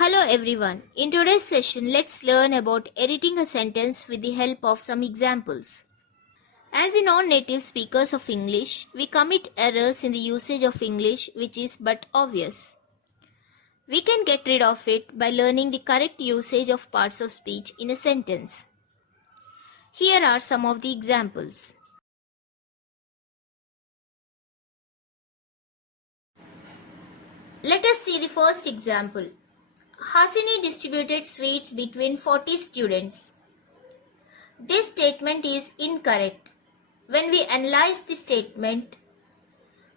Hello everyone. In today's session, let's learn about editing a sentence with the help of some examples. As a non-native speakers of English, we commit errors in the usage of English which is but obvious. We can get rid of it by learning the correct usage of parts of speech in a sentence. Here are some of the examples. Let us see the first example. Hasini distributed sweets between 40 students. This statement is incorrect. When we analyze the statement,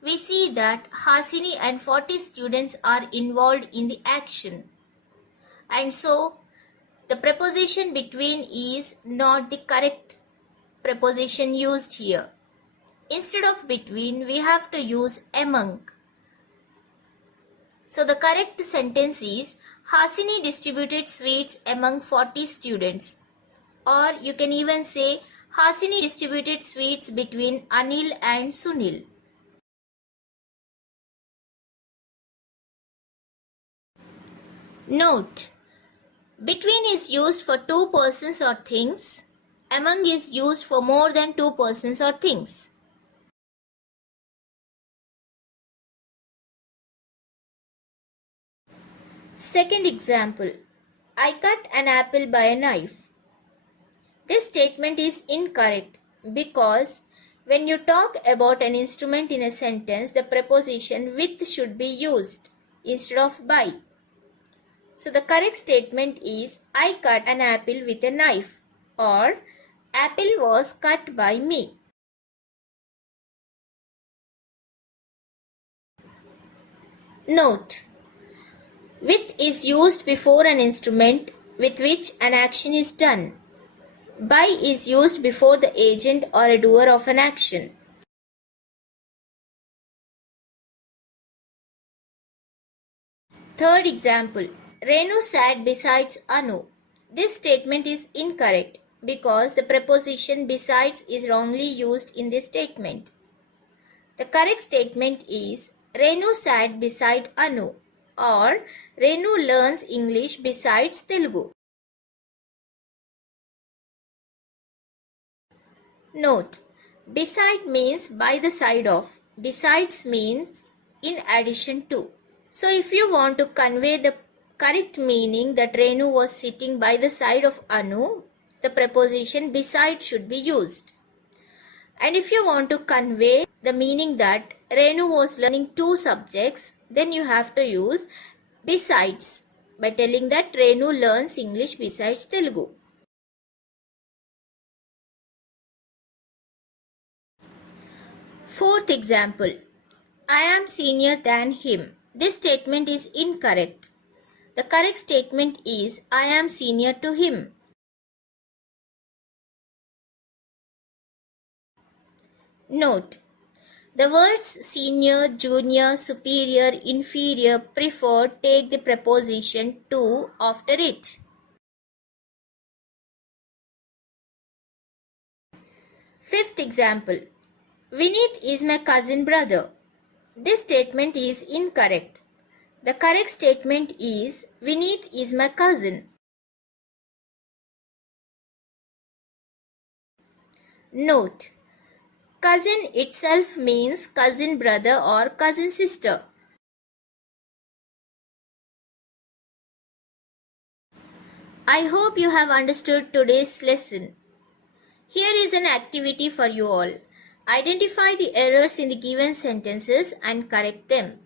we see that Hasini and 40 students are involved in the action. And so, the preposition between is not the correct preposition used here. Instead of between, we have to use among. So, the correct sentence is Hasini distributed sweets among 40 students. Or you can even say Hasini distributed sweets between Anil and Sunil. Note: between is used for two persons or things. Among is used for more than two persons or things. Second example. I cut an apple by a knife. This statement is incorrect because when you talk about an instrument in a sentence, the preposition with should be used instead of by. So the correct statement is I cut an apple with a knife, or apple was cut by me. Note: with is used before an instrument with which an action is done. By is used before the agent or a doer of an action. Third example. Renu sat besides Anu. This statement is incorrect because the preposition besides is wrongly used in this statement. The correct statement is Renu sat beside Anu, or Renu learns English besides Telugu. Note: beside means by the side of, besides means in addition to. So if you want to convey the correct meaning that Renu was sitting by the side of Anu, the preposition beside should be used. And if you want to convey the meaning that Renu was learning two subjects, then you have to use besides by telling that Renu learns English besides Telugu. Fourth example. I am senior than him. This statement is incorrect. The correct statement is I am senior to him. Note: the words senior, junior, superior, inferior, preferred take the preposition to after it. Fifth example. Vineet is my cousin brother. This statement is incorrect. The correct statement is Vineet is my cousin. Note: cousin itself means cousin brother or cousin sister. I hope you have understood today's lesson. Here is an activity for you all. Identify the errors in the given sentences and correct them.